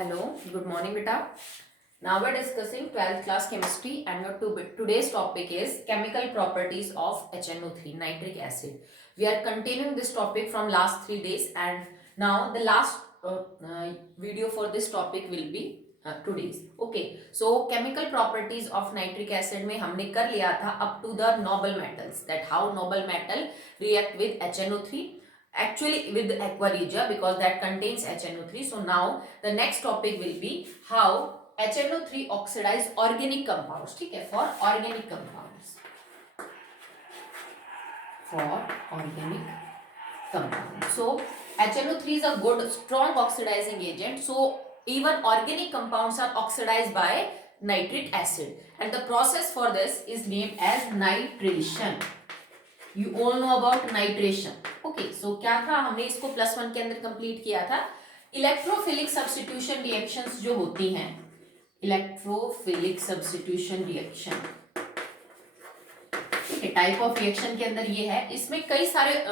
Hello, good morning, beta. Now we're discussing 12th class chemistry and today's topic is chemical properties of HNO3, nitric acid. We are continuing this topic from last 3 days and now the last video for this topic will be today's. Okay, so chemical properties of nitric acid में हमने कर लिया था up to the noble metals, that how noble metal react with HNO3. Actually with aqua regia because that contains HNO3. So now the next topic will be how HNO3 oxidize organic compounds. ठीक है, for organic compounds. For organic compounds. So HNO3 is a good strong oxidizing agent. So even organic compounds are oxidized by nitric acid, and the process for this is named as nitration. You all know about nitration. Okay, so क्या था, हमने इसको +1 के अंदर complete किया था. Electrophilic substitution reactions जो होती हैं, इलेक्ट्रोफिलिक सब्स्टिट्यूशन रिएक्शन, ठीक है, टाइप ऑफ रिएक्शन के अंदर ये है. इसमें कई सारे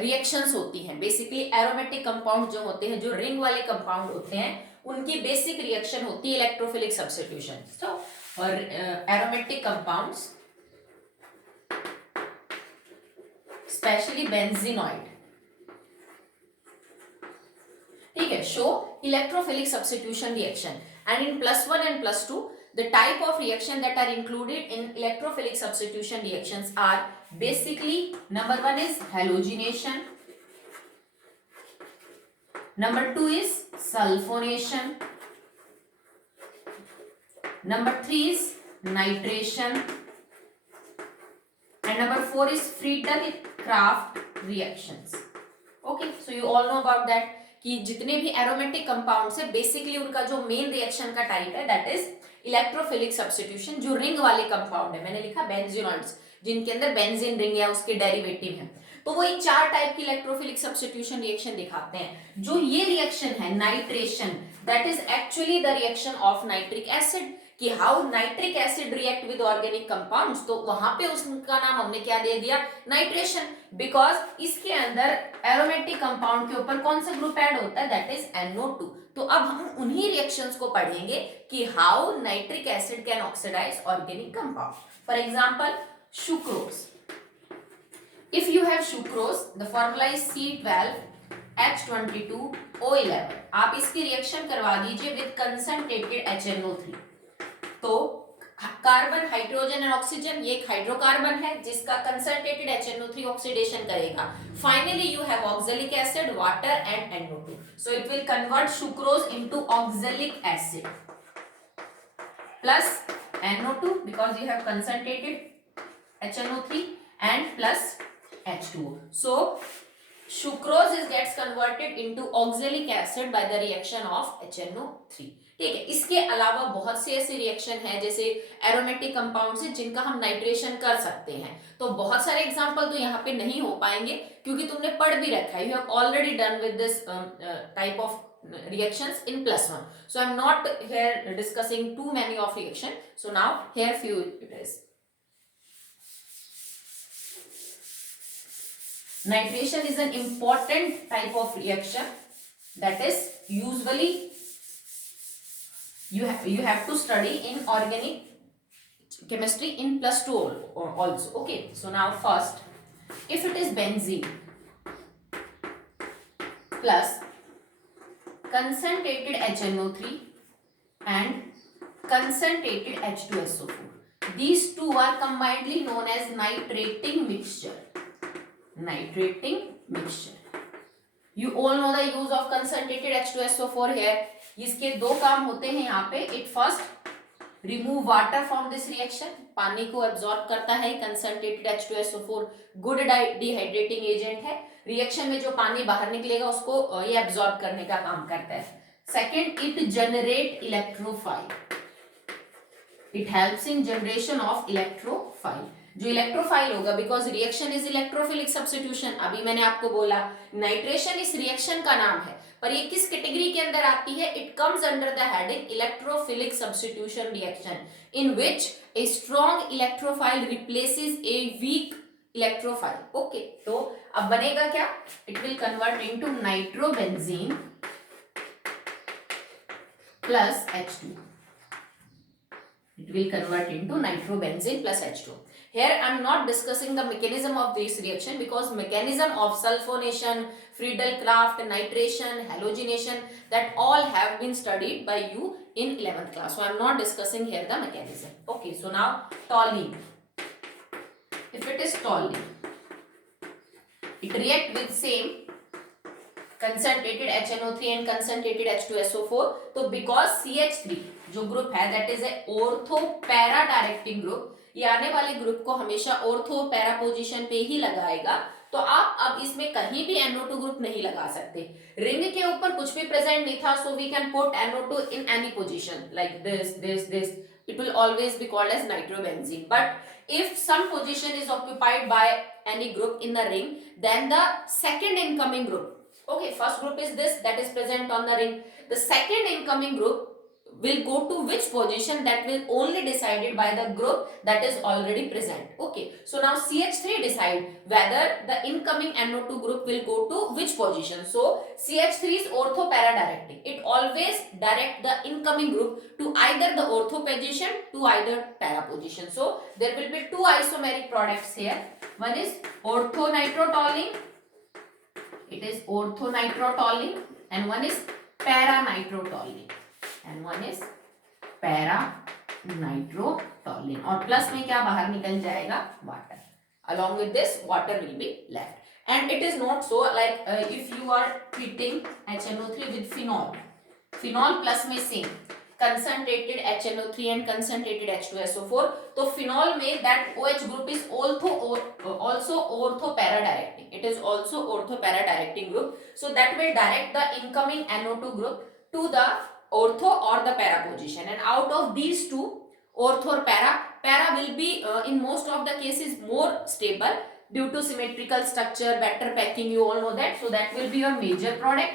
रिएक्शंस होती हैं. बेसिकली एरोमेटिक कंपाउंड जो होते हैं, जो रिंग वाले कंपाउंड होते हैं, उनकी बेसिक रिएक्शन होती है इलेक्ट्रोफिलिक सब्स्टिट्यूशन. तो और एरोमेटिक कंपाउंड्स especially benzenoid, ठीक है, show electrophilic substitution reaction. And in +1 and +2 the type of reaction that are included in electrophilic substitution reactions are basically number 1 is halogenation, number 2 is sulfonation, number 3 is nitration, and number 4 is Friedel-Crafts reactions. Okay, so you all know about that कि जितने भी aromatic compounds है basically उनका जो main reaction का type है that is electrophilic substitution. जो ring वाले कंपाउंड है, मैंने लिखा बेंजीनॉइड्स, जिनके अंदर बेंजीन रिंग या उसके डेरिवेटिव है, तो वो एक 4 टाइप की इलेक्ट्रोफिलिक सब्स्टिट्यूशन रिएक्शन दिखाते हैं. जो ये रिएक्शन है nitration, that is actually the reaction of nitric acid, कि how nitric acid react with organic compounds. तो वहां पे उसका नाम हमने क्या दे दिया, नाइट्रेशन, बिकॉज इसके अंदर एरोमेटिक कंपाउंड के ऊपर कौन सा ग्रुप ऐड होता है, दैट इज NO2. तो अब हम उन्हीं रिएक्शंस को पढ़ेंगे कि how nitric acid can oxidise organic compound. For example sucrose. If you have sucrose, the formula is C12H22O11. आप इसकी रिएक्शन करवा दीजिए विद कंसंट्रेटेड HNO3. तो कार्बन, हाइड्रोजन एंड ऑक्सीजन, ये एक हाइड्रोकार्बन है जिसका कंसंट्रेटेड HNO3 ऑक्सीडेशन करेगा. Finally you have oxalic acid, water and NO2. So it will convert sucrose into oxalic acid plus NO2 because you have concentrated HNO3 and plus H2O. So sucrose gets converted into oxalic acid by the reaction of HNO3. ठीक है, इसके अलावा बहुत से ऐसे reaction हैं जैसे aromatic compounds हैं जिनका हम नाइट्रेशन कर सकते हैं. तो बहुत सारे एग्जांपल तो यहाँ पे नहीं हो पाएंगे क्योंकि तुमने पढ़ भी रखा है. You have already done with this type of reactions in +1. So I am not here discussing too many of reaction. So now here few it is. Nitration is an important type of reaction that is usually you have to study in organic chemistry in +2 also. Okay, so now first, if it is benzene plus concentrated HNO3 and concentrated H2SO4, these two are combinedly known as nitrating mixture. Nitrating mixture. You all know the use of concentrated H2SO4 here. इसके दो काम होते हैं यहाँ पे. It first remove water from this reaction. पानी को absorb करता है concentrated H2SO4. Good dehydrating agent है. रिएक्शन में जो पानी बाहर निकलेगा उसको ये absorb करने का काम करता है. Second, it generate electrophile. It helps in generation of electrophile. जो इलेक्ट्रोफाइल होगा because reaction is electrophilic substitution. अभी मैंने आपको बोला नाइट्रेशन इस रिएक्शन का नाम है, पर ये किस कैटेगरी के अंदर आती है, it comes under the heading electrophilic substitution reaction in which a strong electrophile replaces a weak electrophile. Okay, तो अब बनेगा क्या, it will convert into nitrobenzene plus H2. It will convert into nitrobenzene plus H2. Here I am not discussing the mechanism of this reaction because mechanism of sulfonation, Friedel-Crafts, nitration, halogenation, that all have been studied by you in 11th class. So I am not discussing here the mechanism. Okay, so now toluene. If it is toluene, it react with same concentrated HNO3 and concentrated H2SO4. तो because CH3 जो group है that is a ortho para directing group, ये आने वाले group को हमेशा ortho para position पे ही लगाएगा, तो आप अब इसमें कहीं भी NO2 ग्रुप नहीं लगा सकते. रिंग के ऊपर कुछ भी प्रेजेंट नहीं था, so we can put NO2 in any position like this. It will always be called as nitrobenzene. But if some position is occupied by any group in the ring, then the second incoming group, okay, first group is this that is present on the ring. The second incoming group will go to which position, that will only decided by the group that is already present. Okay, so now CH3 decide whether the incoming NO2 group will go to which position. So CH3 is ortho para directing. It always direct the incoming group to either the ortho position to either para position. So there will be two isomeric products here. One is orthonitrotoluene. It is orthonitrotoluene, and one is para-nitrotoluene, and one is para-nitrotoluene. और plus में क्या बाहर निकल जाएगा? Water. Along with this, water will be left. And it is not so like if you are treating HNO3 with phenol, phenol plus में same concentrated HNO3 and concentrated H2SO4, तो phenol में that OH group is also ortho para directing. It is also ortho para directing group, so that will direct the incoming NO2 group to the ortho or the para position. And out of these two, ortho or para will be in most of the cases more stable due to symmetrical structure, better packing. You all know that. So that will be your major product,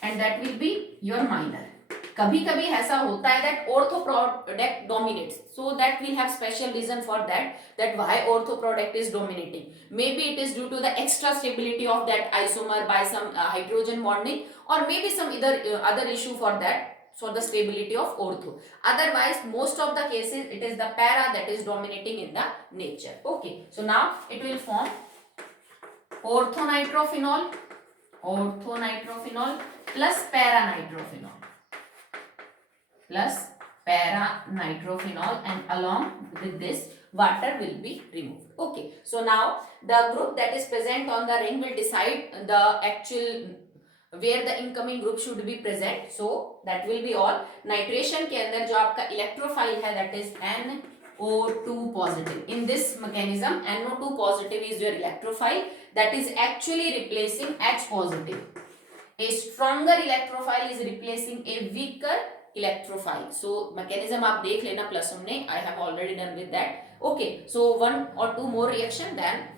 and that will be your minor. कभी कभी ऐसा होता है that ortho product dominates, so that we have special reason for that why ortho product is dominating. Maybe it is due to the extra stability of that isomer by some hydrogen bonding, or maybe some other issue for that, for the stability of ortho. Otherwise most of the cases it is the para that is dominating in the nature. Okay, so now it will form orthonitrophenol plus paranitrophenol plus para-nitrophenol, and along with this water will be removed. Okay, so now the group that is present on the ring will decide the actual where the incoming group should be present. So that will be all. Nitration के अंदर जो आपका electrophile है that is NO2 positive. In this mechanism NO2 positive is your electrophile that is actually replacing H positive. A stronger electrophile is replacing a weaker electrophile. So mechanism आप देख लेना plus हमने, I have already done with that. Okay, so one or two more reaction, then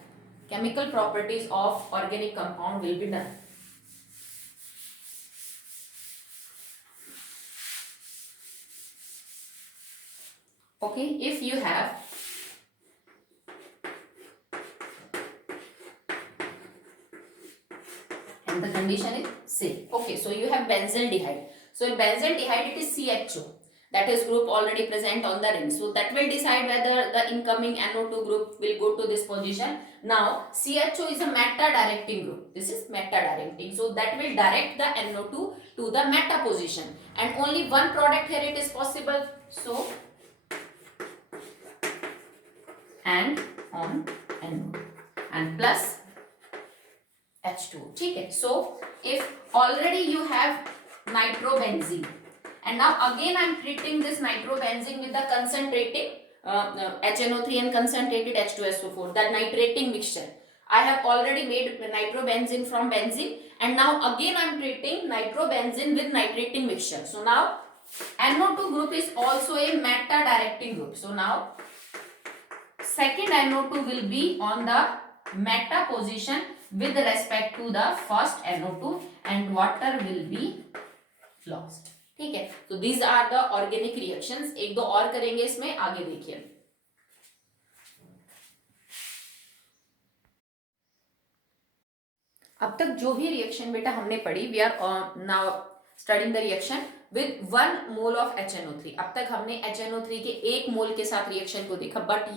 chemical properties of organic compound will be done. Okay, if you have and the condition is same. Okay, so you have benzaldehyde. So in benzaldehyde it is CHO, that is group already present on the ring. So that will decide whether the incoming NO2 group will go to this position. Now CHO is a meta directing group. This is meta directing. So that will direct the NO2 to the meta position, and only one product here it is possible. So and on NO2 and plus H2. ठीक है. So if already you have nitrobenzene, and now again I am treating this nitrobenzene with the concentrating HNO3 and concentrated H2SO4, that nitrating mixture. I have already made nitrobenzene from benzene, and now again I am treating nitrobenzene with nitrating mixture. So now NO2 group is also a meta directing group. So now second NO2 will be on the meta position with respect to the first NO2, and water will be lost. ठीक है. So these are the organic reactions. एक दो और करेंगे इसमें, आगे देखिए. अब तक जो भी रिएक्शन बेटा हमने पढ़ी, we are now studying the reaction with 1 mole of HNO3. अब तक हमने HNO3 के 1 मोल के साथ रिएक्शन को देखा, but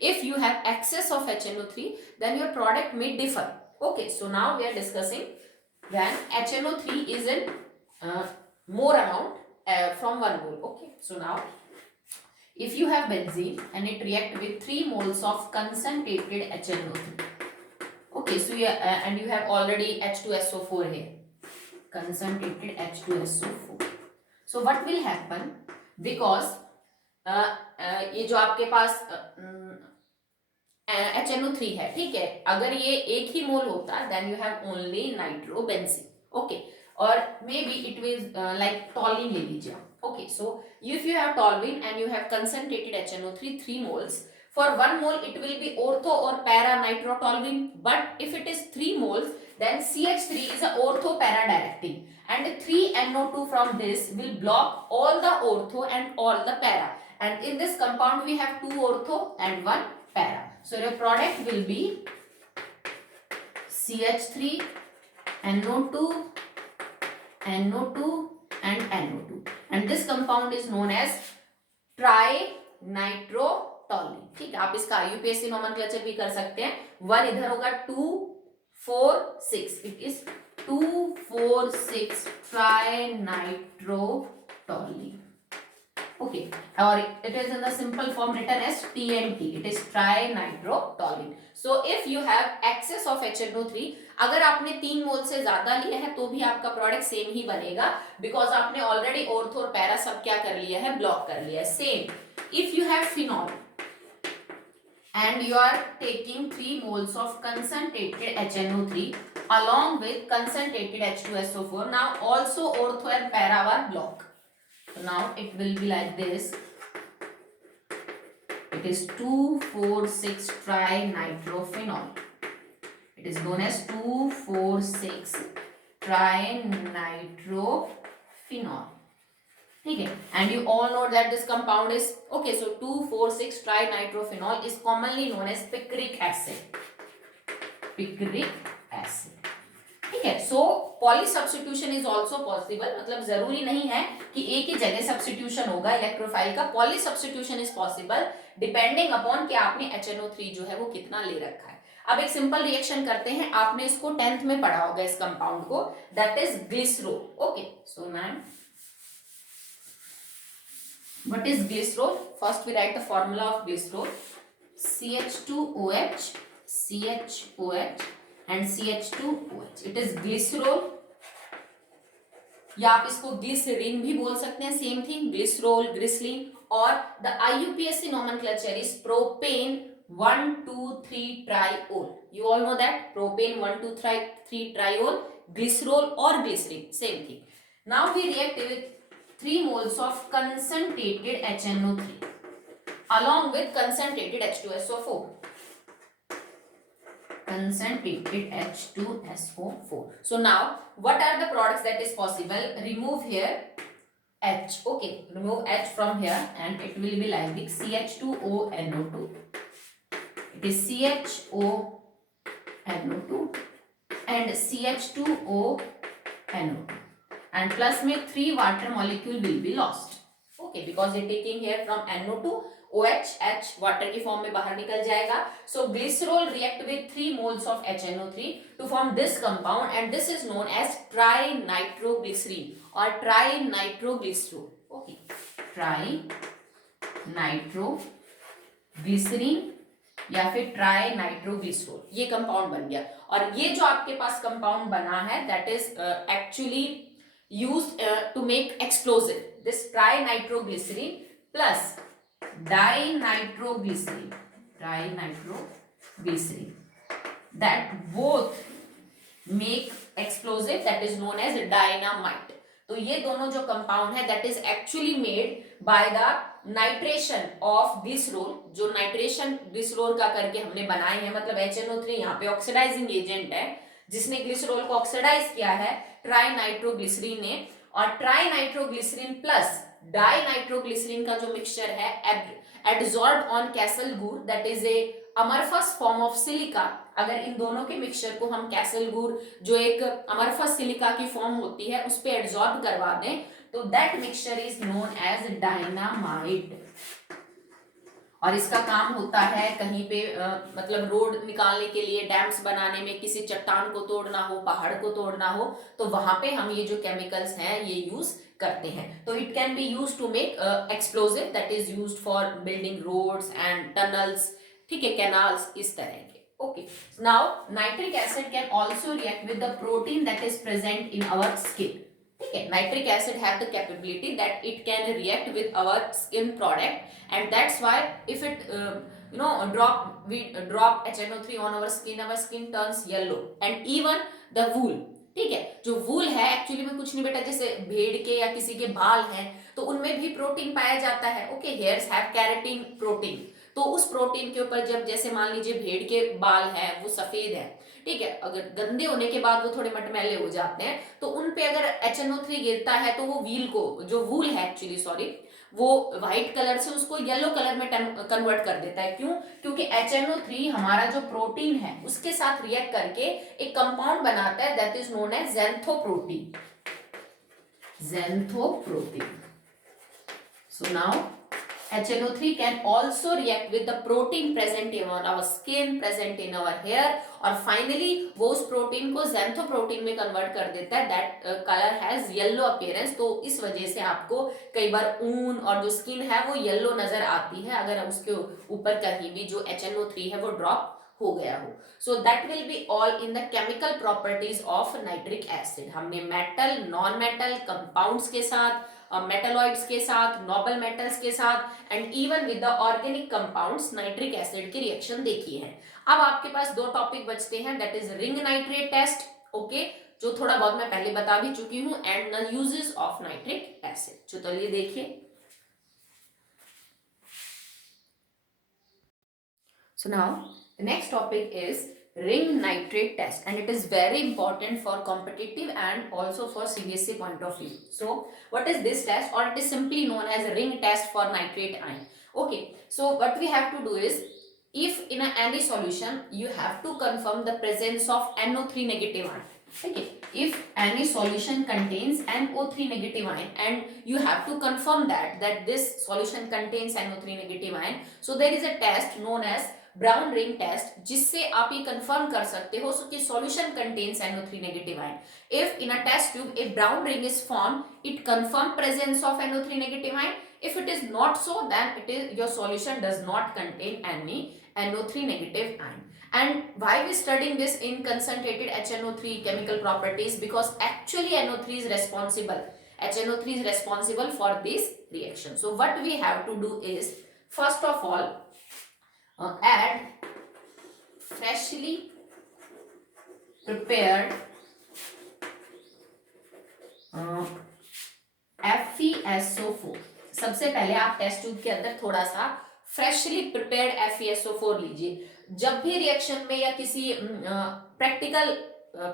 if you have excess of HNO3 then your product may differ. Okay, so now we are discussing when HNO3 is in more amount from 1 mole. Okay, so now if you have benzene and it react with 3 moles of concentrated HNO3. Okay, so and you have already H2SO4 here, concentrated H2SO4. So what will happen, because ये जो आपके पास HNO3 है, ठीक है, अगर ये 1 ही मोल होता then you have only nitrobenzene. Okay, और may be it will like toluene ले लीजिए. Okay, so if you have toluene and you have concentrated HNO3 3 moles, for 1 mole it will be ortho or para nitrotoluene, but if it is 3 moles then CH3 is a ortho para directing, and 3 NO2 from this will block all the ortho and all the para, and in this compound we have 2 ortho and 1 para. So your product will be CH3, NO2, NO2 and NO2, and this compound is known as ट्राइनाइट्रोटोलुएन. ठीक है, आप इसका IUPAC nomenclature भी कर सकते हैं. 1 इधर होगा, 2 4 6, it is 2,4,6 ट्राइनाइट्रोटोलुएन. Okay, or it is in the simple form written as TNT. It is trinitrotoluene. So if you have excess of HNO3, अगर आपने 3 मोल से ज्यादा लिया है तो भी आपका प्रोडक्ट सेम ही बनेगा, बिकॉज आपने ऑलरेडी ऑर्थो और पैरा सब क्या कर लिया है, ब्लॉक कर लिया है. Same if you have phenol and you are taking 3 moles of concentrated HNO3 along with concentrated H2SO4. Now also ortho and para are blocked. So now it will be like this. It is 2,4,6 trinitrophenol. It is known as 2,4,6 trinitrophenol. ठीक है, and you all know that this compound is okay. So 2,4,6 trinitrophenol is commonly known as picric acid. Picric acid. ठीक है, so poly substitution is also possible. मतलब जरूरी नहीं है कि एक ही जगह सब्स्टिट्यूशन होगा इलेक्ट्रोफाइल का. Poly substitution is possible depending upon कि आपने HNO3 जो है वो कितना ले रखा है. अब एक सिंपल रिएक्शन करते हैं. आपने इसको 10th में पढ़ा होगा इस कंपाउंड को, that is glycerol. Okay, so ma'am what is glycerol? First we write the formula of glycerol. CH2OH, CHOH and CH2OH. It is glycerol, या आप इसको ग्लिसरीन भी बोल सकते हैं, सेम थिंग, ग्लिसरोल, ग्लिसरीन. और the IUPAC nomenclature is propane 1,2,3 triol. You all know that propane 1,2,3 triol, glycerol or glycerin, same thing. Now we react with 3 moles of concentrated HNO3 along with concentrated H2SO4. Concentrated H2SO4. So now what are the products that is possible? Remove here H. Okay, remove H from here and it will be like this: CH2ONO2. It is CHONO2 and CH2ONO2. And plus में 3 water molecule will be lost. Okay, because they taking here from NO2, OH, H water की form में बाहर निकल जाएगा. So glycerol react with 3 moles of HNO3 to form this compound, and this is known as trinitroglycerine or trinitroglycerol. Okay, trinitroglycerine या फिर ट्राइनाइट्रोग्लिसरोल, ये compound बन गया. और ये जो आपके पास कंपाउंड बना है that is actually used to make explosive. This trinitroglycerine plus dinitroglycerine, that both make explosive, that is known as dynamite. तो ये दोनों जो कंपाउंड है that is actually made by the nitration of glycerol. जो nitration glycerol का करके हमने बनाए हैं, मतलब HNO3 यहाँ पे ऑक्सीडाइजिंग एजेंट है जिसने ग्लिसरोल को ऑक्सीडाइज किया है ट्राइनाइट्रोग्लिसरीन ने. और ट्राइनाइट्रोग्लिसरीन प्लस डाइनाइट्रोग्लिसरीन का जो मिक्सचर है absorb on kieselguhr, that is a amorphous form of silica, अगर इन दोनों के मिक्सचर को हम कैसल गुड़ जो एक अमरफस सिलिका की फॉर्म होती है उस पे एडजॉर्ब करवा दें, तो that mixture is known as dynamite. और इसका काम होता है कहीं पे मतलब रोड निकालने के लिए, डैम्स बनाने में, किसी चट्टान को तोड़ना हो, पहाड़ को तोड़ना हो, तो वहां पे हम ये जो केमिकल्स हैं ये यूज करते हैं। तो it can be use to make explosive that is used for building roads and tunnels, ठीक है, कैनाल्स, इस तरह के। Okay, now nitric acid can also react with the protein that is present in our skin, ठीक है। Nitric acid have the capability that it can react with our skin product, and that's why if it drop HNO3 on our skin turns yellow and even the wool, ठीक है। जो वूल है actually में कुछ नहीं बेटा, जैसे भेड़ के या किसी के बाल हैं तो उनमें भी प्रोटीन पाया जाता है। Okay, hairs have keratin protein, तो उस प्रोटीन के ऊपर जब जैसे मान लीजिए भेड़ के बाल हैं वो सफेद है, ठीक है, अगर गंदे होने के बाद वो थोड़े मटमैले हो जाते हैं तो उन पे अगर HNO3 गिरता है तो वो व्हील को, जो वूल है एक्चुअली सॉरी, वो व्हाइट कलर से उसको येलो कलर में कन्वर्ट कर देता है। क्यों? क्योंकि HNO3 हमारा जो प्रोटीन है उसके साथ रिएक्ट करके एक कंपाउंड बनाता है that is known as xanthoprotein. Xanthoprotein. So now HNO3 can also react with the protein present in our skin, present in our hair, और फाइनली वो उस प्रोटीन को ज़ैंथोप्रोटीन में कन्वर्ट कर देता है that colour has yellow appearance. तो इस वजह से आपको कई बार ऊन और जो स्किन है वो येलो नजर आती है अगर उसके ऊपर कहीं भी जो HNO3 है वो ड्रॉप हो गया हो। So that will be all in the chemical properties of nitric acid. हमने मेटल, नॉन मेटल कंपाउंड्स के साथ, मेटलॉइड्स के साथ, नोबल मेटल्स के साथ and even with the organic compounds nitric acid की रिएक्शन देखी है। अब आपके पास दो टॉपिक बचते हैं, that is ring nitrate test, okay, जो थोड़ा बहुत मैं पहले बता भी चुकी हूं, and the uses of nitric acid. तो चलिए देखिए। So now the next topic is ring nitrate test, and it is very important for competitive and also for CBSE point of view. So what is this test, or it is simply known as ring test for nitrate ion. Okay, so what we have to do is, if in any solution you have to confirm the presence of NO3 negative ion. Okay, if any solution contains NO3 negative ion and you have to confirm that this solution contains NO3 negative ion, so there is a test known as brown ring test, जिससे आप ये confirm कर सकते हो कि solution contains NO3 negative ion. If in a test tube a brown ring is form, it confirm presence of NO3 negative ion. If it is not so, then it is your solution does not contain any NO3 negative ion. And why we studying this in concentrated HNO3 chemical properties? Because actually NO3 is responsible. HNO3 is responsible for this reaction. So what we have to do is, first of all, add freshly prepared FeSO4। सबसे पहले आप test tube के अंदर थोड़ा सा freshly prepared FeSO4 लीजिए। जब भी रिएक्शन में या किसी प्रैक्टिकल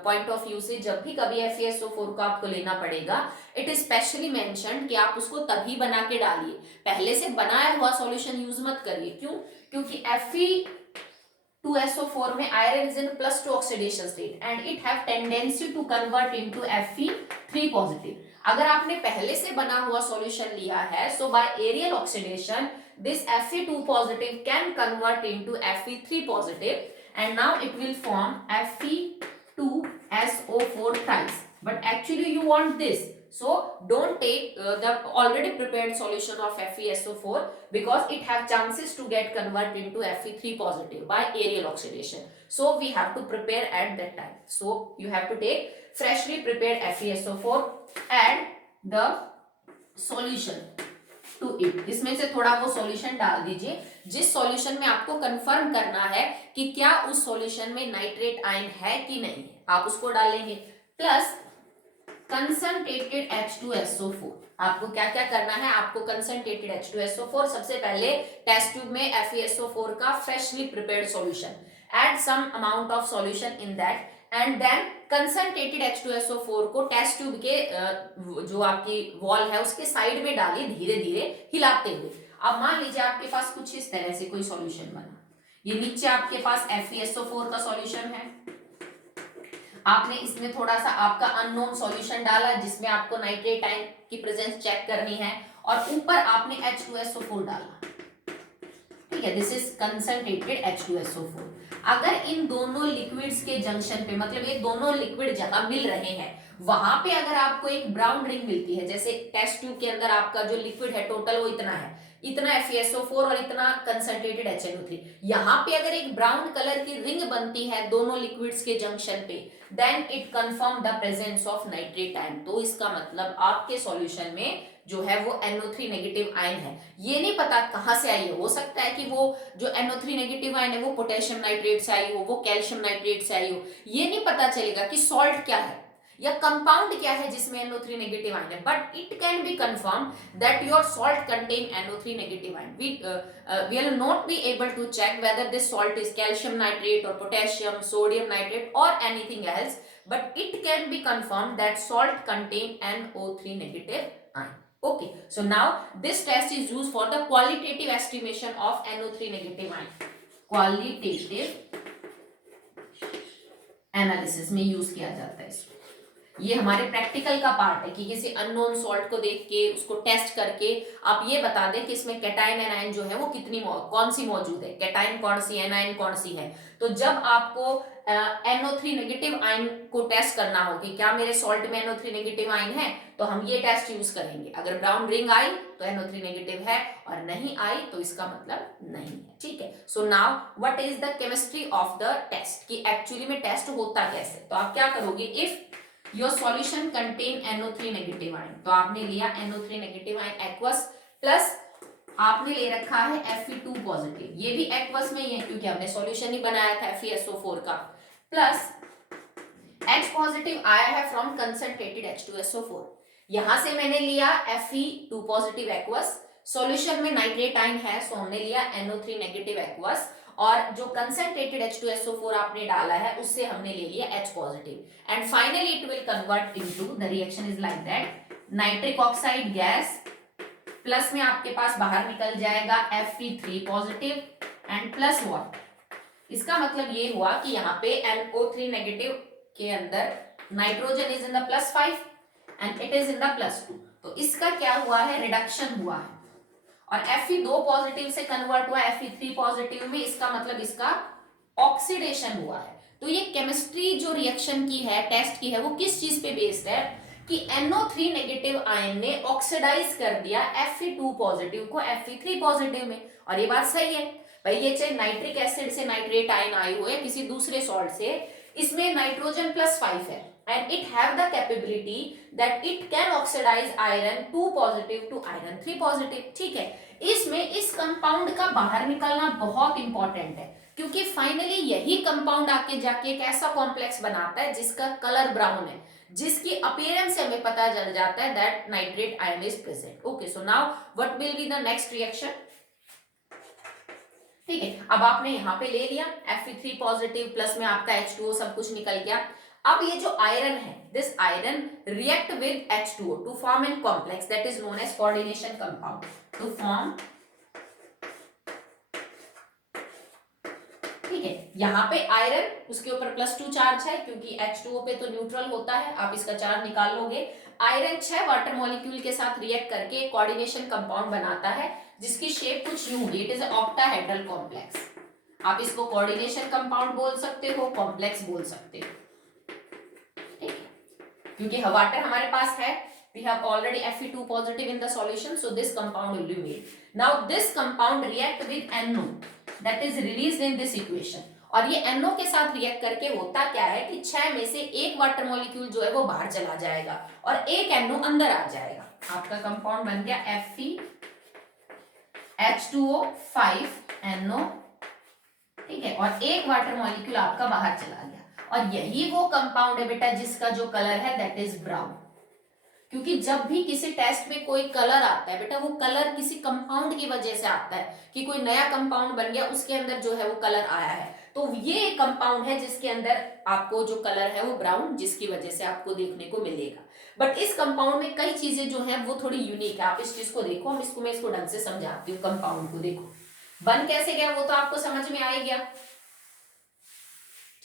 पॉइंट ऑफ व्यू से जब भी कभी FeSO4 को आपको लेना पड़ेगा, इट इज स्पेशली मेंशन्ड कि आप उसको तभी बना के डालिए, पहले से बनाया हुआ सॉल्यूशन यूज मत करिए। क्यों? क्योंकि Fe2SO4 में iron is in +2 oxidation state and it have tendency to convert into Fe3 positive. अगर आपने पहले से बना हुआ सॉल्यूशन लिया है, so by aerial oxidation this Fe2 positive can convert into Fe3 positive and now it will form Fe2SO4 thrice. But actually you want this, so don't take the already prepared solution of FeSO4 because it have chances to get convert into Fe3 positive by aerial oxidation. So we have to prepare at that time. So you have to take freshly prepared FeSO4, add the solution to it. इसमें से थोड़ा वो solution डाल दीजिए जिस solution में आपको confirm करना है कि क्या उस सॉल्यूशन में नाइट्रेट आयन है कि नहीं है, आप उसको डालेंगे। Plus concentrated H2SO4। आपको क्या क्या करना है, आपको कंसंट्रेटेड H2SO4 सबसे पहले टेस्ट ट्यूब में FeSO4 का freshly prepared solution, add some amount of solution in that and then concentrated H2SO4 को टेस्ट ट्यूब के जो आपकी वॉल है उसके साइड में डालिए, धीरे धीरे हिलाते हुए। अब मान लीजिए आपके पास कुछ इस तरह से कोई सॉल्यूशन बना, ये नीचे आपके पास FeSO4 का सॉल्यूशन है, आपने इसमें थोड़ा सा आपका अननोन सॉल्यूशन डाला जिसमें आपको नाइट्रेट आयन की प्रेजेंस चेक करनी है, और ऊपर आपने H2SO4 डाला, ठीक है, दिस इज कंसंट्रेटेड H2SO4। अगर इन दोनों लिक्विड्स के जंक्शन पे, मतलब ये दोनों लिक्विड जहां मिल रहे हैं वहां पे अगर आपको एक ब्राउन रिंग मिलती है, जैसे टेस्ट ट्यूब के अंदर आपका जो लिक्विड है टोटल वो इतना है, इतना FeSO4 और इतना कंसंट्रेटेड HNO3, यहाँ पे अगर एक ब्राउन कलर की रिंग बनती है दोनों लिक्विड्स के जंक्शन पे, then it confirm the presence of nitrate ion. तो इसका मतलब आपके सॉल्यूशन में जो है वो NO3 नेगेटिव आयन है। ये नहीं पता कहां से आई है, हो सकता है कि वो जो NO3 नेगेटिव आयन है वो पोटेशियम नाइट्रेट से आई हो, वो कैल्शियम नाइट्रेट से आई हो, ये नहीं पता चलेगा कि सॉल्ट क्या है या कंपाउंड क्या है जिसमें NO3 नेगेटिव आयन है, but it can be confirm that your salt contain NO3 negative ion. We will not be able to check whether this salt is calcium nitrate or potassium, sodium nitrate or anything else, but it can be confirmed that salt contain NO3 negative ion. Okay, so now this test is used for the qualitative estimation of NO3 negative ion. Qualitative analysis में use किया जाता है इसको। ये हमारे practical का part है कि किसी अननोन सॉल्ट को देख के उसको टेस्ट करके आप ये बता दें कि इसमें कैटायन एनायन जो है वो कौन सी मौजूद है, कैटायन कौन सी, एनायन कौन सी है। तो जब आपको NO3 नेगेटिव आयन को टेस्ट करना हो कि क्या मेरे सॉल्ट में NO3 नेगेटिव आयन है, तो हम ये टेस्ट यूज करेंगे। अगर ब्राउन रिंग आई तो NO3 नेगेटिव है, और नहीं आई तो इसका मतलब नहीं है, ठीक है। So now what is the chemistry of the test, कि एक्चुअली में टेस्ट होता कैसे। तो आप क्या करोगे, if your solution contain NO3 negative ion, तो आपने लिया NO3 negative ion aqueous, plus आपने ले रखा है Fe2 पॉजिटिव, ये भी एक्वस में ही है क्योंकि हमने सॉल्यूशन ही बनाया था FeSO4 का, प्लस H पॉजिटिव आया है फ्रॉम कंसंट्रेटेड H2SO4। यहां से मैंने लिया Fe2 पॉजिटिव एक्वस, सॉल्यूशन में नाइट्रेट आयन है सो हमने लिया NO3 नेगेटिव एक्वस, और जो कंसंट्रेटेड H2SO4 आपने डाला है उससे हमने ले लिया H positive, and finally it will convert into, the reaction is like that, nitric oxide gas plus में आपके पास बाहर निकल जाएगा Fe3 positive and plus what, इसका मतलब ये हुआ कि यहाँ पे NO3 नेगेटिव के अंदर nitrogen is in the +5 and it is in the +2, तो इसका क्या हुआ है, रिडक्शन हुआ है, और Fe2 पॉजिटिव से कन्वर्ट हुआ Fe3 पॉजिटिव में, इसका मतलब इसका ऑक्सीडेशन हुआ है। तो ये केमिस्ट्री जो रिएक्शन की है, टेस्ट की है, वो किस चीज पे बेस्ड है कि NO3 नेगेटिव आयन ने ऑक्सीडाइज कर दिया Fe2 पॉजिटिव को Fe3 पॉजिटिव में, और ये बात सही है भाई, ये चाहे नाइट्रिक एसिड से नाइट्रेट आयन आई हुए किसी दूसरे सॉल्ट से, इसमें नाइट्रोजन +5 है and it have the capability that it can oxidize iron 2 positive to iron 3 positive, ठीक है। इसमें इस कंपाउंड का बाहर निकलना बहुत इंपॉर्टेंट है, क्योंकि फाइनली यही कंपाउंड आके जाके एक ऐसा कॉम्प्लेक्स बनाता है जिसका कलर ब्राउन है, जिसकी अपीयरेंस से हमें पता चल जाता है that nitrate ion is present. Okay, so now what will be the next reaction, ठीक है। अब आपने यहाँ पे ले लिया Fe3 पॉजिटिव प्लस में आपका H2O सब कुछ निकल गया। अब ये जो आयरन है, this iron react with H2O to form an complex that is known as coordination compound, to form, ठीक है। यहाँ पे आयरन, उसके ऊपर +2 चार्ज है क्योंकि H2O पे तो न्यूट्रल होता है, आप इसका चार्ज निकाल लोगे। आयरन 6 वाटर मॉलिक्यूल के साथ रिएक्ट करके कोऑर्डिनेशन कंपाउंड बनाता है जिसकी शेप कुछ यूं होगी, इट इज ऑक्टाहेड्रल कॉम्प्लेक्स। आप इसको कोऑर्डिनेशन कंपाउंड बोल सकते हो, कॉम्प्लेक्स बोल सकते हो, ठीक है, क्योंकि वाटर हमारे पास है, we have already Fe2 positive in the solution, so this compound will be made. Now this compound react with NO that is released in this equation, और ये NO के साथ रिएक्ट करके होता क्या है कि 6 में से एक वाटर मॉलिक्यूल जो है वो बाहर चला जाएगा और एक NO अंदर आ जाएगा। आपका कंपाउंड बन गया Fe H2O 5 NO, ठीक है, और एक वाटर मॉलिक्यूल आपका बाहर चला गया, और यही वो कंपाउंड है बेटा जिसका जो कलर है दैट इज ब्राउन। क्योंकि जब भी किसी टेस्ट में कोई कलर आता है बेटा, वो कलर किसी कंपाउंड की वजह से आता है, कि कोई नया कंपाउंड बन गया उसके अंदर जो है वो कलर आया है, तो ये कंपाउंड है जिसके अंदर आपको जो कलर है वो ब्राउन, जिसकी वजह से आपको देखने को मिलेगा। बट इस कंपाउंड में कई चीजें जो है वो थोड़ी यूनिक है, आप इस चीज को देखो, मैं इसको ढंग से समझाती हूँ। कंपाउंड को देखो, बन कैसे गया वो तो आपको समझ में आ ही गया,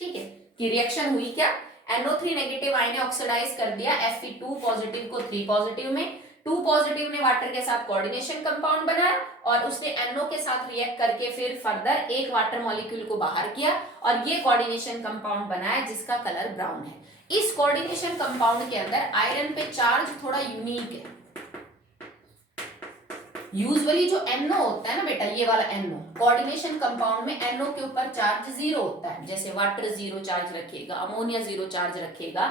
ठीक है, कि रिएक्शन हुई क्या, NO3 नेगेटिव आयन ने ऑक्सीडाइज कर दिया Fe2 पॉजिटिव को 3 पॉजिटिव में, 2 पॉजिटिव ने वाटर के साथ कोऑर्डिनेशन कंपाउंड बनाया और उसने NO के साथ रिएक्ट करके फिर फर्दर एक वाटर मॉलिक्यूल को बाहर किया और ये कोऑर्डिनेशन कंपाउंड बनाया जिसका कलर ब्राउन है। इस कोऑर्डिनेशन कंपाउंड के अंदर आयरन पे चार्ज थोड़ा यूनिक है। यूजुअली जो NO होता है ना बेटा, ये वाला NO कोऑर्डिनेशन कंपाउंड में NO के ऊपर चार्ज 0 होता है, जैसे वाटर 0 चार्ज रखेगा, अमोनिया 0 चार्ज रखेगा,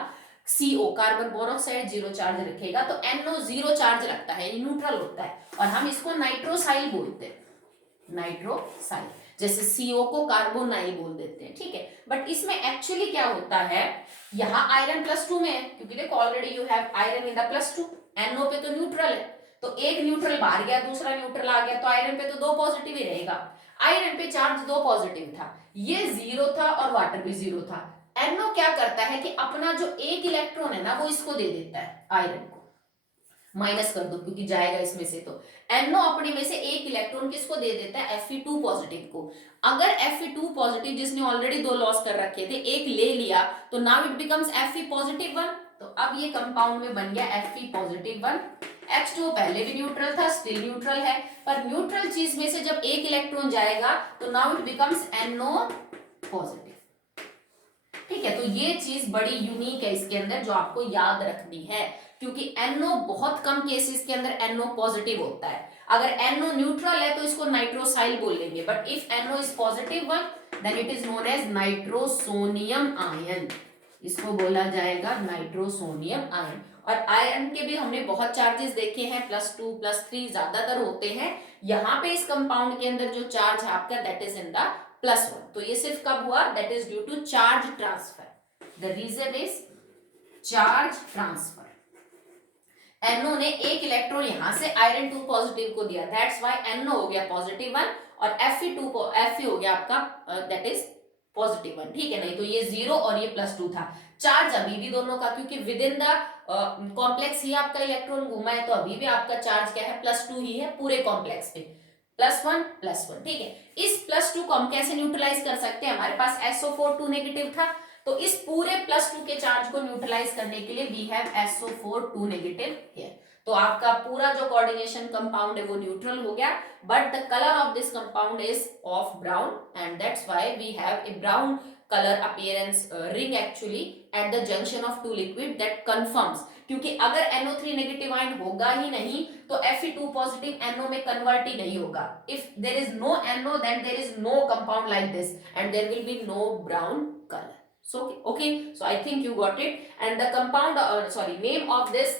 CO कार्बन मोनोऑक्साइड 0 चार्ज रखेगा, तो NO 0 चार्ज रखता है, ये न्यूट्रल होता है और हम इसको नाइट्रोसाइल बोलते हैं, नाइट्रोसाइल, जैसे CO को कार्बोनाइल बोल देते हैं, ठीक है। बट इसमें एक्चुअली क्या होता है, यहाँ आयरन +2 में है क्योंकि देखो already you have iron in the +2, NO पे तो न्यूट्रल है, तो एक न्यूट्रल बाहर गया दूसरा न्यूट्रल आ गया, तो आयरन पे तो 2 पॉजिटिव ही रहेगा। आयरन पे चार्ज 2 पॉजिटिव था, ये 0 था और वाटर भी 0 था। NO क्या करता है कि अपना जो एक इलेक्ट्रॉन है ना वो इसको दे देता है, आयरन को माइनस कर दो क्योंकि जाएगा इसमें से, तो NO अपने में से एक इलेक्ट्रॉन किसको दे देता है, Fe2 पॉजिटिव को। अगर Fe2 पॉजिटिव जिसने ऑलरेडी 2 लॉस कर रखे थे एक ले लिया तो now it becomes Fe positive 1, तो अब ये कंपाउंड में बन गया Fe पॉजिटिव 1। H2O पहले भी न्यूट्रल था, स्टिल न्यूट्रल है, पर न्यूट्रल चीज में से जब एक इलेक्ट्रॉन जाएगा तो now it becomes NO positive, ठीक है। तो ये चीज बड़ी यूनिक है इसके अंदर जो आपको याद रखनी है, क्योंकि NO बहुत कम केसेस के अंदर NO पॉजिटिव होता है। अगर NO न्यूट्रल है तो इसको नाइट्रोसाइल बोलेंगे, but if NO is positive one then it is known as nitrosonium ion, इसको बोला जाएगा नाइट्रोसोनियम आयन। और आयरन के भी हमने बहुत चार्जेस देखे हैं, +2 +3 ज्यादातर होते हैं। यहाँ पे इस कंपाउंड के अंदर जो चार्ज है आपका दैट इज इन द +1, तो ये सिर्फ कब हुआ, that is due to charge transfer, the reason is charge transfer. NO ने एक इलेक्ट्रॉन यहां से आयरन 2 पॉजिटिव को दिया, दैट्स व्हाई NO हो गया पॉजिटिव 1 और Fe2 को Fe हो गया आपका दैट इज पॉजिटिव 1, ठीक है। नहीं तो ये 0 और ये +2 था। चार्ज अभी भी दोनों का, क्योंकि विद इन द कॉम्प्लेक्स ही आपका इलेक्ट्रॉन घूमा है, तो अभी भी आपका चार्ज क्या है, +2 ही है पूरे कॉम्प्लेक्स पे, +1 +1, ठीक है। इस +2 को हम कैसे न्यूट्रलाइज कर सकते हैं, हमारे पास SO4 2 नेगेटिव था, तो इस पूरे +2 के चार्ज को न्यूट्रलाइज करने के लिए we have SO4 2 negative here, तो आपका पूरा जो कोऑर्डिनेशन कंपाउंड है वो न्यूट्रल हो गया, but the colour of this compound is of brown and that's why we have a brown colour appearance ring actually at the junction of two liquid, that confirms, क्योंकि अगर NO3 negative ion होगा ही नहीं तो Fe2 positive NO में convert ही नहीं होगा। If there is no NO then there is no compound like this and there will be no brown color. So okay, so I think you got it, and the compound name of this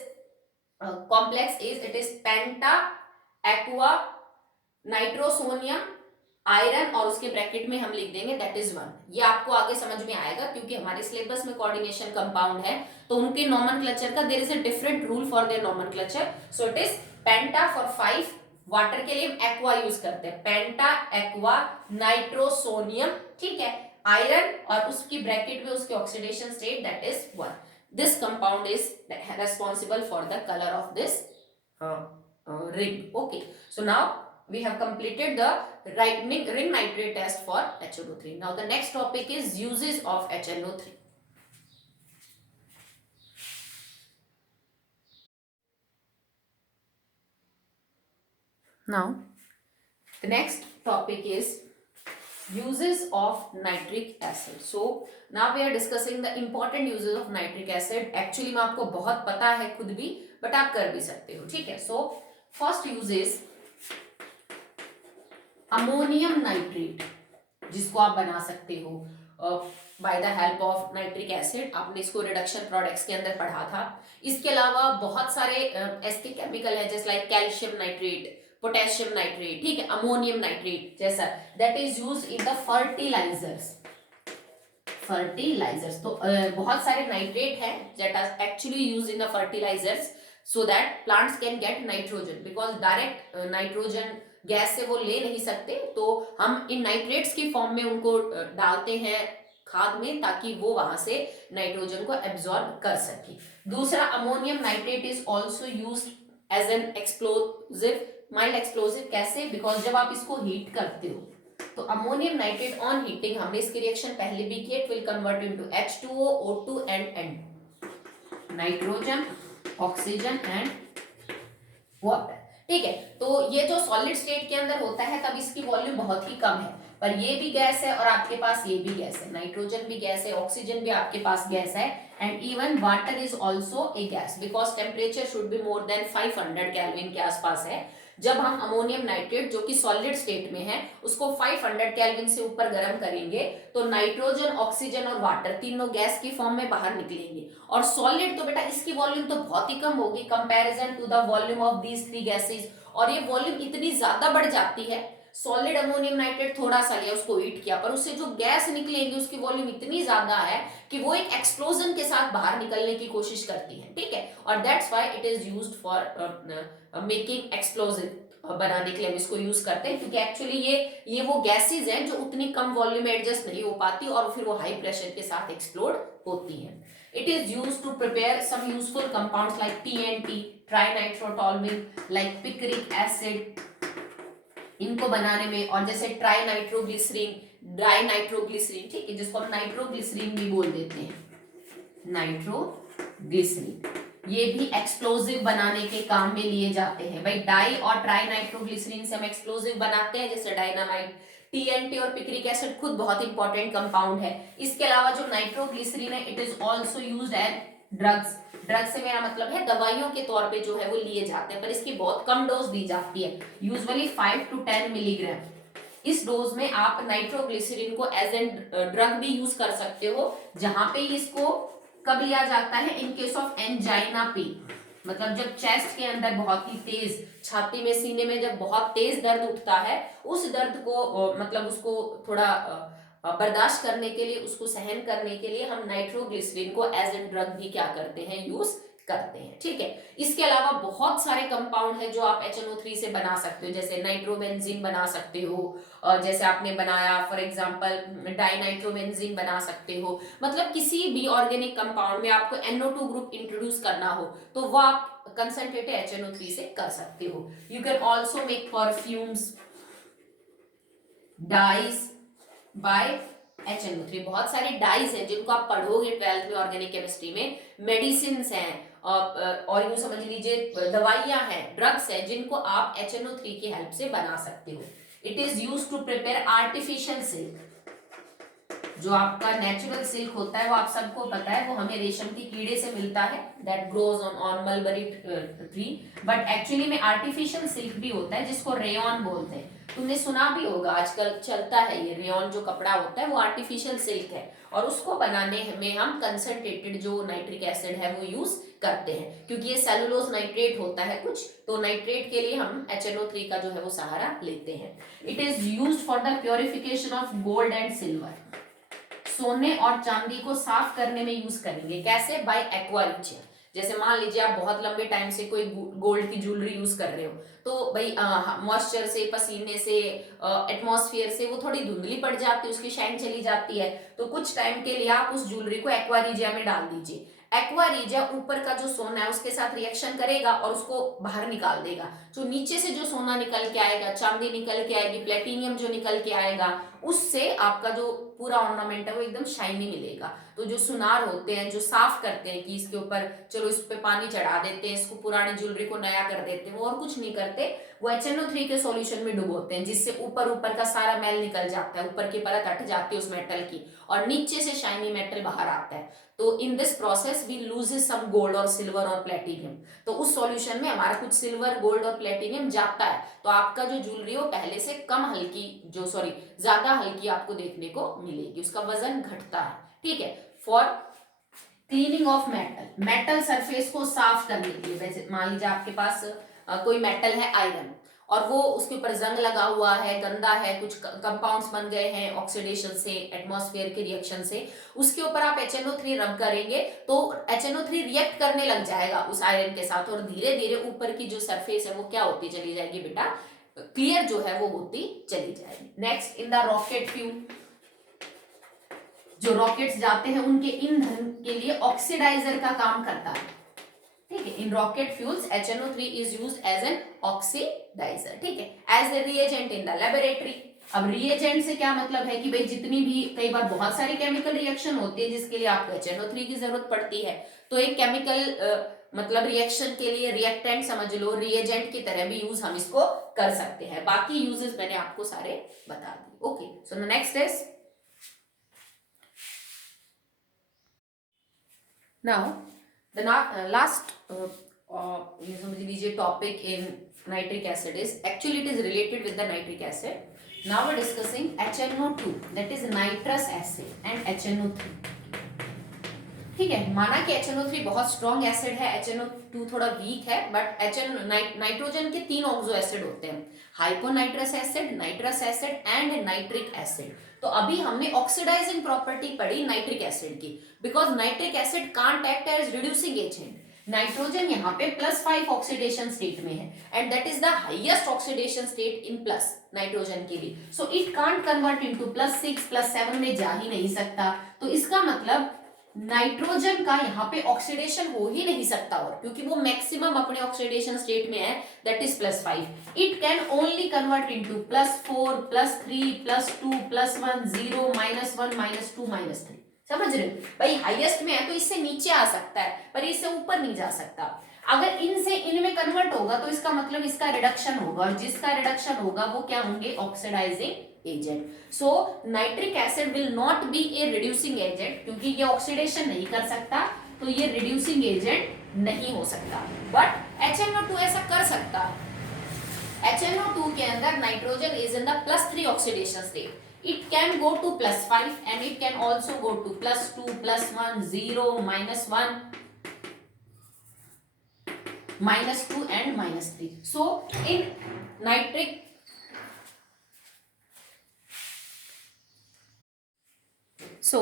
complex is, it is penta aqua nitrosonium iron, और उसके bracket में हम लिख देंगे that is 1। ये आपको आगे समझ में आएगा क्योंकि हमारे सिलेबस में कोऑर्डिनेशन कंपाउंड है, तो उनके नोमेनक्लेचर का there is a different rule for their nomenclature. So it is penta for 5, water के लिए हम एक्वा यूज करते हैं, पेंटा एक्वा नाइट्रोसोनियम, ठीक है, आयरन, और उसकी ब्रैकेट में उसके oxidation state that is 1। This compound is responsible for the colour of this ring. Okay, so now we have completed the ring nitrate test for HNO3. Now the next topic is uses of HNO3. Now the next topic is uses of nitric acid. So now we are discussing the important uses of nitric acid. Actually मैं आपको बहुत पता है खुद भी, but आप कर भी सकते हो, ठीक है। So first use is ammonium nitrate, जिसको आप बना सकते हो by the help of nitric acid. आपने इसको रिडक्शन प्रोडक्ट्स के अंदर पढ़ा था। इसके अलावा बहुत सारे ऐसे केमिकल है जैसे like calcium nitrate, potassium nitrate, ठीक है, अमोनियम नाइट्रेट जैसा, that is used in the fertilisers. तो बहुत सारे नाइट्रेट है that are actually used in the fertilisers so that plants can get nitrogen, because direct nitrogen gas से वो ले नहीं सकते, तो हम इन नाइट्रेट्स की फॉर्म में उनको डालते हैं खाद में ताकि वो वहां से नाइट्रोजन को एब्जॉर्ब कर सके। दूसरा, ammonium nitrate is also used as an explosive mild explosive कैसे? बिकॉज जब आप इसको हीट करते हो तो अमोनियम नाइट्रेट ऑन हीटिंग, हमने इसकी रिएक्शन पहले भी की, it will convert into H2O, O2 and N, nitrogen, oxygen and water. ठीक है, तो ये जो सॉलिड स्टेट के अंदर होता है तब इसकी वॉल्यूम बहुत ही कम है, पर ये भी गैस है और आपके पास ये भी गैस है, नाइट्रोजन भी गैस है, ऑक्सीजन भी आपके पास गैस है, and even water is also a gas, because temperature should be more than 500 kelvin के आसपास है। जब हम अमोनियम नाइट्रेट जो कि सॉलिड स्टेट में है उसको 500 केल्विन से ऊपर गर्म करेंगे तो नाइट्रोजन, ऑक्सीजन और वाटर तीनों गैस की फॉर्म में बाहर निकलेंगे, और सॉलिड तो बेटा इसकी वॉल्यूम तो बहुत ही कम होगी comparison to the volume of these three gases, और ये वॉल्यूम इतनी ज्यादा बढ़ जाती है, सॉलिड अमोनियम नाइट्रेट थोड़ा सा लिया, उसको हीट किया, पर उससे जो गैस निकलेंगी उसकी वॉल्यूम इतनी ज्यादा है कि वो एक एक्सप्लोजन के साथ बाहर निकलने की कोशिश करती है। ठीक है, और that's why it is used for making explosive, बनाने के लिए हम इसको यूज करते हैं, क्योंकि एक्चुअली ये वो गैसेज हैं जो उतनी कम वॉल्यूम में एडजस्ट नहीं हो पाती और फिर वो हाई प्रेशर के साथ एक्सप्लोड होती हैं। It is used to prepare some useful compounds like TNT, trinitrotoluene, like picric acid, इनको बनाने में, और जैसे ट्राई नाइट्रोग्लिसरीन, ड्राई नाइट्रोग्लिसरीन, ठीक है, जिसको हम नाइट्रोग्लिसरीन भी बोल देते हैं, नाइट्रोग्लिसरीन, ये भी एक्सप्लोजिव बनाने के काम में लिए जाते हैं। भाई डाई और ट्राई नाइट्रोग्लिसरीन से हम एक्सप्लोजिव बनाते हैं, जैसे डायनामाइट, टीएनटी और पिक्रिक एसिड खुद बहुत इंपॉर्टेंट कंपाउंड है। इसके अलावा जो नाइट्रोग्लिसरीन है it is also used as drugs, drug से मेरा मतलब है दवाइयों के तौर पे जो है वो लिए जाते हैं, पर इसकी बहुत कम डोज दी जाती है, यूजुअली 5 to 10 मिलीग्राम। इस डोज में आप नाइट्रोग्लिसरीन को एज एन ड्रग भी यूज कर सकते हो, जहां पे इसको कब लिया जाता है, in case of angina pain, मतलब जब चेस्ट के अंदर बहुत ही तेज, छाती में, सीने में जब बहुत तेज दर्द उठता है, उस दर्द को मतलब उसको थोड़ा बर्दाश्त करने के लिए, उसको सहन करने के लिए हम नाइट्रोग्लिसरीन को एज ए ड्रग भी क्या करते हैं, यूज करते हैं। ठीक है, इसके अलावा बहुत सारे कंपाउंड है जो आप HNO3 से बना सकते हो, जैसे नाइट्रोबेंजीन बना सकते हो, जैसे आपने बनाया फॉर एग्जांपल डाइनाइट्रोबेंजीन बना सकते हो, मतलब किसी भी ऑर्गेनिक कंपाउंड में आपको NO2 ग्रुप इंट्रोड्यूस करना हो तो वो आप कंसंट्रेटेड HNO3 से कर सकते हो। You can also make perfumes, dyes by HNO3, बहुत सारे डाइज हैं जिनको आप पढ़ोगे 12th में ऑर्गेनिक केमिस्ट्री में, मेडिसिन हैं और यूं समझ लीजिए दवाइयां हैं, ड्रग्स हैं जिनको आप HNO3 की हेल्प से बना सकते हो। It is used to prepare artificial silk, जो आपका नेचुरल सिल्क होता है वो आप सबको पता है, वो हमें रेशम के कीड़े से मिलता है, that grows on mulberry tree, but actually में आर्टिफिशियल सिल्क भी होता है जिसको रेयॉन बोलते हैं, तुमने सुना भी होगा, आजकल चलता है ये रेयॉन जो कपड़ा होता है वो आर्टिफिशियल सिल्क है, और उसको बनाने में हम कंसंट्रेटेड जो नाइट्रिक एसिड है वो यूज करते हैं, क्योंकि ये सेलुलोज नाइट्रेट होता है कुछ, तो नाइट्रेट के लिए हम HNO3 का जो है वो सहारा लेते हैं। It is used for the purification of gold and silver, सोने और चांदी को साफ करने में यूज करेंगे, कैसे, बाय एक्वारिचिया, जैसे मान लीजिए आप बहुत लंबे टाइम से कोई गोल्ड की ज्वेलरी यूज कर रहे हो, तो भाई मॉइस्चर से, पसीने से, एटमॉस्फेयर से वो थोड़ी धुंधली पड़ जाती है, उसकी शाइन चली जाती है, तो कुछ टाइम के लिए आप उस ज्वेलरी को एक्वारिजिया में डाल दीजिए, एक्वारिजिया ऊपर का जो सोना है उसके साथ रिएक्शन करेगा और उसको बाहर निकाल देगा, जो नीचे से जो सोना निकल के आएगा, चांदी निकल के आएगी, प्लेटिनियम जो निकल के आएगा, उससे आपका जो पूरा ऑर्नामेंट है वो एकदम शाइनी मिलेगा। तो जो सुनार होते हैं जो साफ करते हैं कि इसके ऊपर चलो इस पे पानी चढ़ा देते हैं, इसको पुरानी ज्वेलरी को नया कर देते हैं, वो और कुछ नहीं करते, वो HNO3 के सॉल्यूशन में डुबोते हैं, जिससे ऊपर का सारा मैल निकल जाता है, ऊपर की परत हट जाती है उस मेटल की और नीचे से शाइनी मेटल बाहर आता है। तो in this process we loses some gold और सिल्वर और प्लेटिनियम, तो उस सॉल्यूशन में हमारा कुछ सिल्वर, गोल्ड और प्लेटिनियम जाता है, तो आपका जो ज्वेलरी हो पहले से कम हल्की, जो सॉरी ज्यादा हल्की आपको देखने को मिलेगी, उसका वजन घटता है। ठीक है, for cleaning of metal, metal surface को साफ करने के लिए, वैसे मान लीजिए आपके पास कोई मेटल है आयरन, और वो उसके ऊपर जंग लगा हुआ है, गंदा है, कुछ कंपाउंड्स बन गए हैं ऑक्सीडेशन से, एटमॉस्फेयर के रिएक्शन से, उसके ऊपर आप HNO3 रब करेंगे तो HNO3 रिएक्ट करने लग जाएगा उस आयरन के साथ, और धीरे धीरे ऊपर की जो सरफेस है वो क्या होती चली जाएगी बेटा, क्लियर जो है वो होती चली जाएगी। Next, in the rocket fuel, जो रॉकेट्स जाते हैं उनके ईंधन के लिए ऑक्सीडाइजर का काम करता है। ठीक है, in rocket fuels HNO3 is used as an oxidizer, ठीक है, as the reagent in the laboratory. अब रिएजेंट से क्या मतलब है कि भाई जितनी भी कई बार बहुत सारी केमिकल रिएक्शन होती है जिसके लिए आपको HNO3 की जरूरत पड़ती है, तो एक केमिकल मतलब रिएक्शन के लिए रिएक्टेंट समझ लो, रिएजेंट की तरह भी यूज हम इसको कर सकते हैं। बाकी यूजेस मैंने आपको सारे बता दिए। Okay, so the next is now the last ये समझ लीजिए topic in nitric acid is actually it is related with the nitric acid. Now we are discussing HNO2 that is nitrous acid and HNO3, ठीक है। माना कि HNO3 बहुत strong acid है, HNO2 थोड़ा वीक है, बट नाइट्रोजन के 3 oxo acid होते हैं, hyponitrous acid, nitrous acid and nitric acid. तो अभी हमने ऑक्सीडाइजिंग प्रॉपर्टी पढ़ी नाइट्रिक एसिड की, because nitric acid can't act as reducing agent. Nitrogen यहाँ पे +5 ऑक्सीडेशन स्टेट में है and that is the highest oxidation state in plus nitrogen के लिए, so it can't convert into +6 +7 में जा ही नहीं सकता। तो इसका मतलब नाइट्रोजन का यहाँ पे ऑक्सीडेशन हो ही नहीं सकता, और क्योंकि वो मैक्सिमम अपने ऑक्सीडेशन स्टेट में है that is +5, it can only convert into +4 +3 +2 +1 0 -1 -2 -3। समझ रहे हो भाई, हाईएस्ट में है तो इससे नीचे आ सकता है पर इससे ऊपर नहीं जा सकता। अगर इनसे इनमें कन्वर्ट होगा तो इसका मतलब इसका रिडक्शन होगा, और जिसका रिडक्शन होगा वो क्या होंगे, oxidising agent. So nitric acid will not be a reducing agent, क्योंकि ये ऑक्सीडेशन नहीं कर सकता तो ये रिड्यूसिंग एजेंट नहीं हो सकता। बट HNO2 ऐसा कर सकता है। HNO2 के अंदर nitrogen is in the +3 oxidation state, it can go to +5 and it can also go to +2 +1 0 -1 -2 and -3. So in nitric so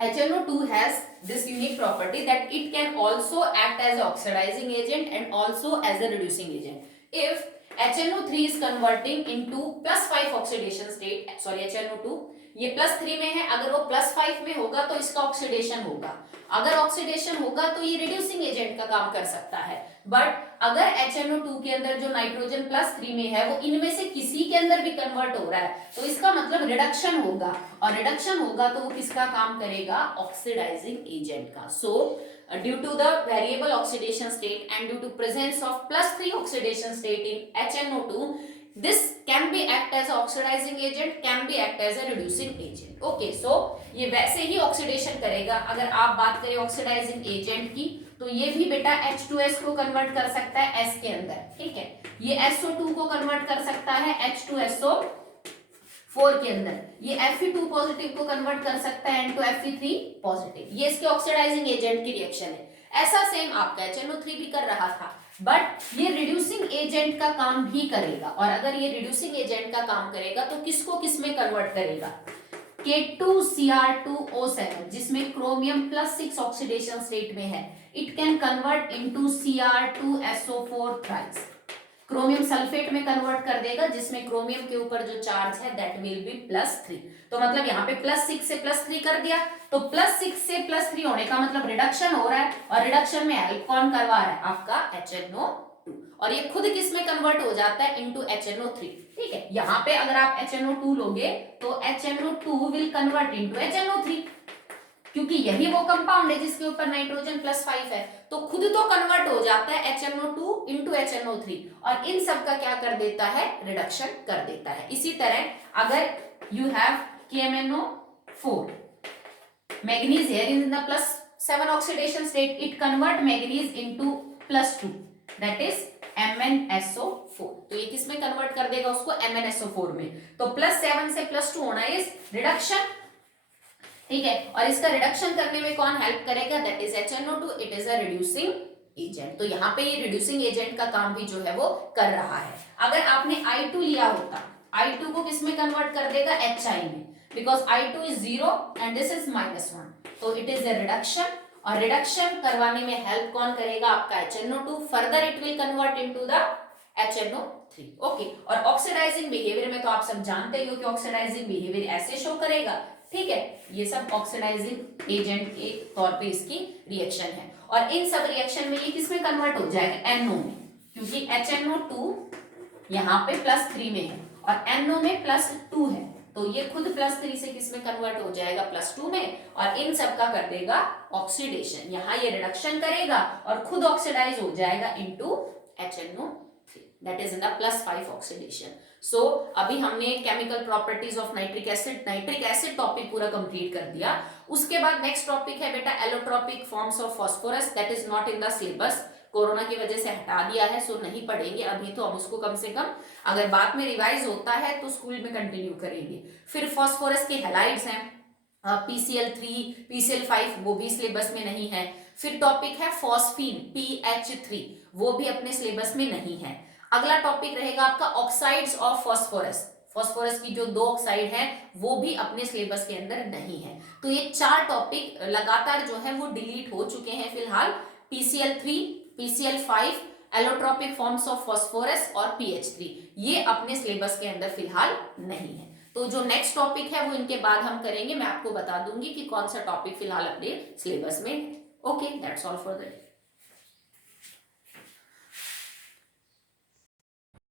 HNO2 has this unique property that it can also act as an oxidizing agent and also as a reducing agent. If HNO3 is converting into +5 oxidation state, sorry HNO2 ये +3 में है, अगर वो +5 में होगा तो इसका oxidation होगा, अगर ऑक्सीडेशन होगा तो ये रिड्यूसिंग एजेंट का काम कर सकता है। बट अगर HNO2 के अंदर जो नाइट्रोजन +3 में है वो इनमें से किसी के अंदर भी कन्वर्ट हो रहा है तो इसका मतलब रिडक्शन होगा, और रिडक्शन होगा तो वो किसका काम करेगा, ऑक्सीडाइजिंग एजेंट का। सो due to the variable oxidation state and due to presence of +3 oxidation state in HNO2, this can be act as a oxidizing agent, can be act as a reducing agent. Okay, so ये वैसे ही oxidation करेगा। अगर आप बात करें oxidising agent की तो ये भी बेटा H2S को कन्वर्ट कर सकता है S के अंदर, ठीक है, ये SO2 को कन्वर्ट कर सकता है H2SO4 के अंदर, ये Fe2 पॉजिटिव को कन्वर्ट कर सकता है N2 Fe3 पॉजिटिव, ये इसके ऑक्सीडाइजिंग एजेंट की रिएक्शन है। ऐसा सेम आपका HNO3 भी कर रहा था, बट ये रिड्यूसिंग एजेंट का काम भी करेगा, और अगर ये रिड्यूसिंग एजेंट का काम करेगा तो किसको किसमें कन्वर्ट करेगा, K2Cr2O7 जिसमें क्रोमियम +6 ऑक्सीडेशन स्टेट में है, it can convert into Cr2SO4 thrice, chromium sulphate में कन्वर्ट कर देगा जिसमें क्रोमियम के ऊपर जो चार्ज है दैट विल बी +3। तो मतलब यहाँ पे +6 से +3 कर दिया, तो +6 से +3 होने का मतलब रिडक्शन हो रहा है, और रिडक्शन में हेल्प कौन करवा रहा है, आपका HNO2, और ये खुद किस में कन्वर्ट हो जाता है, इनटू HNO3, ठीक है। यहाँ पे अगर आप HNO2 लोगे तो HNO2 will convert into HNO3, क्योंकि यही वो कंपाउंड है जिसके ऊपर नाइट्रोजन +5 है, तो खुद तो कन्वर्ट हो जाता है HNO2 इनटू HNO3, और इन सब का क्या कर देता है, रिडक्शन कर देता है। इसी तरह अगर you have KMnO4, manganese here is in the +7 oxidation state, it convert manganese into +2 that is MnSO4, तो ये किस में कन्वर्ट कर देगा उसको, MnSO4 में। तो +7 से +2 होना इज रिडक्शन, ठीक है, और इसका रिडक्शन करने में कौन हेल्प करेगा, that is HNO2, it is a reducing agent. तो यहाँ पे ये रिड्यूसिंग एजेंट का काम भी जो है वो कर रहा है। अगर आपने I2 लिया होता, I2 को किस में कन्वर्ट कर देगा, HI में, because I2 is 0 and this is -1, तो इट इज अ रिडक्शन, और रिडक्शन करवाने में हेल्प कौन करेगा, आपका HNO2, further it will convert into the HNO3। Okay, और ऑक्सीडाइजिंग बिहेवियर में तो आप सब जानते ही हो कि ऑक्सीडाइजिंग बिहेवियर ऐसे शो करेगा ठीक है, ये सब ऑक्सीडाइजिंग एजेंट के तौर पे इसकी रिएक्शन है। और इन सब रिएक्शन में ये किसमें कन्वर्ट हो जाएगा, NO में, क्योंकि HNO2 यहाँ पे +3 में है और NO में +2 है, तो ये खुद +3 से किसमें कन्वर्ट हो जाएगा, +2 में, और इन सब का कर देगा ऑक्सीडेशन। यहाँ ये रिडक्शन करेगा और खुद ऑक्सीडाइज हो जाएगा into HNO3, that is in the +5 oxidation. So अभी हमने chemical properties of nitric acid topic पूरा कंप्लीट कर दिया। उसके बाद नेक्स्ट टॉपिक है बेटा allotropic forms of phosphorus, that is not in the syllabus, corona की वजह से हटा दिया है, सो नहीं पढ़ेंगे अभी, तो हम उसको कम से कम अगर बाद में रिवाइज होता है तो स्कूल में कंटिन्यू करेंगे। फिर फास्फोरस के हैलाइड्स हैं, PCl3, PCl5, वो भी सिलेबस में नहीं है। फिर टॉपिक है फॉस्फीन, PH3, वो भी अपने सिलेबस में नहीं है। अगला टॉपिक रहेगा आपका ऑक्साइड्स ऑफ फास्फोरस, फास्फोरस की जो 2 ऑक्साइड है वो भी अपने सिलेबस के अंदर नहीं है। तो ये 4 टॉपिक लगातार जो है वो डिलीट हो चुके हैं फिलहाल, PCl3, PCl5, allotropic forms of phosphorus और PH3, ये अपने सिलेबस के अंदर फिलहाल नहीं है। तो जो नेक्स्ट टॉपिक है वो इनके बाद हम करेंगे, मैं आपको बता दूंगी कि कौन सा टॉपिक फिलहाल अपने सिलेबस में है। Okay, that's all for the day.